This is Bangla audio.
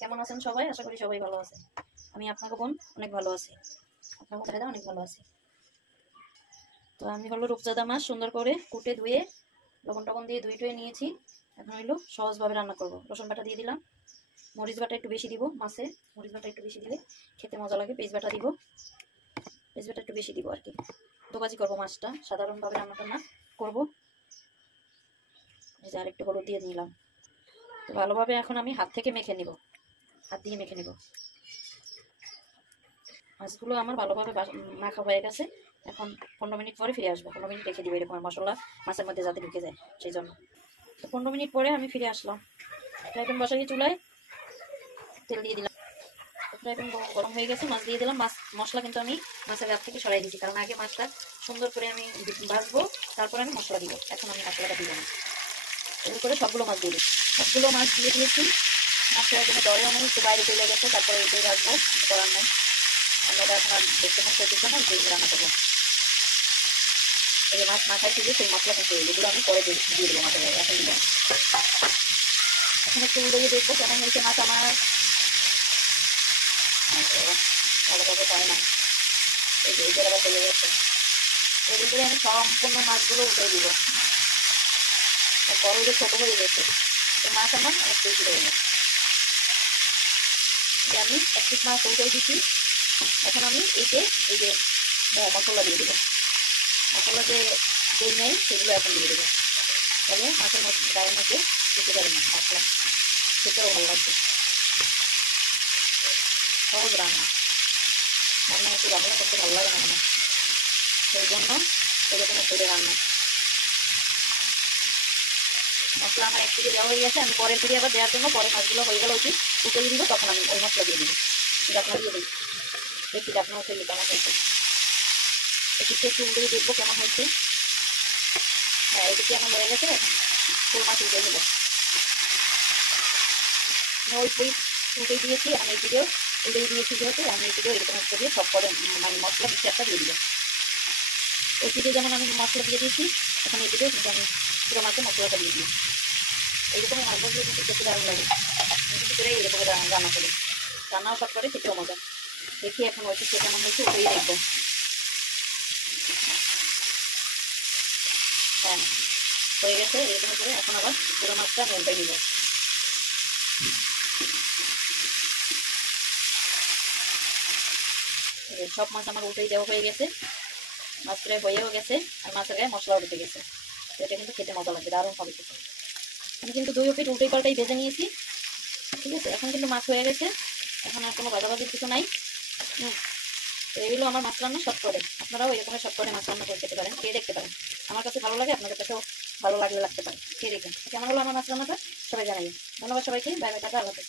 কেমন আছেন সবাই? আশা করি সবাই ভালো আছে। আমি আপনাকে বোন অনেক ভালো আছি। আপনাকে দাদা অনেক ভালো আছি। তো আমি হলো রূপচাঁদা মাছ সুন্দর করে কুটে ধুয়ে লবণ টবণ দিয়ে ধুয়ে নিয়েছি। এখন হলো সহজভাবে রান্না করব। রসুন বাটা দিয়ে দিলাম, মরিচ বাটা একটু বেশি দিব, মাছে মরিচ বাটা একটু বেশি দিলে খেতে মজা লাগে। পেঁয়াজ বাটা দিব, পেঁয়াজ বাটা একটু বেশি দিব আর কি। দোকাজি করবো মাছটা, সাধারণভাবে রান্না টান্না করবো। এই যে আরেকটু হলুদ দিয়ে দিলাম। তো ভালোভাবে এখন আমি হাত থেকে মেখে নিব, হাত দিয়ে মেখে নিব। মাছগুলো আমার ভালোভাবে মাখা হয়ে গেছে। এখন 15 মিনিট পরে ফিরে আসবো। 15 মিনিট রেখে দিব এরকম মশলা মাছের মধ্যে যাতে ঢুকে যায় সেই জন্য। তো 15 মিনিট পরে আমি ফিরে আসলাম। ফ্রাই প্যান বসাই চুলায়, তেল দিয়ে দিলাম। ফ্রাই প্যান গরম হয়ে গেছে, মাছ দিয়ে দিলাম। মাছ মশলা কিন্তু আমি মাছের গাছ থেকে সরাই দিয়েছি, কারণ আগে মাছটা সুন্দর করে আমি ভাজবো, তারপরে আমি মশলা দিব। এখন আমি মশলাটা দিব না, এগুলো করে সবগুলো মাছ দিয়ে দিই। সবগুলো মাছ দিয়ে দিয়েছি। মাছটা এখানে দরে অনেক একটু বাইরে চলে গেছে, তারপরে এটাই রাখবো, করার নাই। আমরা এখন দেখতে পাচ্ছি জন্য রান্না করবো। এই মাছ মাথায় থেকে সেই মশলা কিন্তু এগুলো আমি পরে দিয়ে দেবো মাথায়, এখন দিব। এখন একটু উড়িয়ে দেখবো কেমন হয়েছে মাছ আমার। ভালোভাবে পায় না, এই যে এটা আবার চলে গেছে। এর ভিতরে আমি সম্পূর্ণ মাছগুলো উঠে দিব। বড় যে ছোট হয়ে গেছে, মাছ আমার অনেক বেশি হয়ে গেছে। আমি এক পিস মাছ উঠে দিচ্ছি। এখন আমি এই যে মশলা দিয়ে দেবো। মশলা যে নেই সেগুলো এখন দিয়ে দেবো। তাহলে মাছের গায়ের মধ্যে দিতে পারি না মশলা, খেতেও ভালো লাগবে। সহজ রান্না, রান্না একটু রান্না করতে ভালো লাগে না আমার, সেই জন্য এরকম করে রান্না। মশলা আমার এক দিকে দেওয়া হয়ে গেছে। আমি পরের দিকে আবার দেওয়ার জন্য পরে মাছগুলো হয়ে গেল উচিত উঠে দিব, তখন আমি ওই মশলা দিয়ে দিব। ডাকনা দিয়ে দিই, দেখি ডাকনা উঠে কেমন হয়েছে। এদিকে একটু উঠে দেখবো কেমন হয়েছে। হ্যাঁ, এদিকে এখন হয়ে গেছে। ফুল মাছ উঠে দেবো, ওই উঠে দিয়েছি। আমি এদিকেও উঠে দিয়েছি, যেহেতু আমি এদিকেও এরকম একটা দিয়ে সব করে মানে মশলা মিক্সারটা দিয়ে দিব। ওই দিকে যেমন আমি মশলা দিয়ে দিয়েছি, এখন এদিকেও কিন্তু আমি পুরো মাছের মশলাটা দিয়ে দিই। এইরকমই মাছ ভাজলে কিন্তু খেতে দারুণ লাগে। আমি কিন্তু করে এরকম রান্না করি, রান্নাও সব করে খেতেও মজা। দেখি এখন ওই দিকে কেমন হয়েছে, উঠেই দেখবো। হ্যাঁ, হয়ে গেছে। এরকম করে এখন আবার পুরো মাছটা আমি উল্টাই দিব। সব মাছ আমার উল্টাই দেওয়া হয়ে গেছে, মাছ প্রায় হয়েও গেছে, আর মাছের গায়ে মশলা উঠে গেছে। এটা কিন্তু খেতে মজা লাগবে, দারুণ হবে খেতে। আমি কিন্তু 2 পিঠ উল্টাই পাল্টাই ভেজে নিয়েছি, ঠিক আছে। এখন কিন্তু মাছ হয়ে গেছে, এখন আর কোনো ভাজাভাজির কিছু নাই। তো এগুলো আমার মাছ রান্না শর্ট করে, আপনারাও এরকম শর্ট করে মাছ রান্না করে খেতে পারেন, খেয়ে দেখতে পারেন। আমার কাছে ভালো লাগে, আপনাদের কাছেও ভালো লাগতে পারে। খেয়ে দেখেন কেমন হলো আমার মাছ রান্নাটা, সবাই জানাই। ধন্যবাদ সবাইকে, বাই বাই, টাটা, আল্লাহ হাফেজ।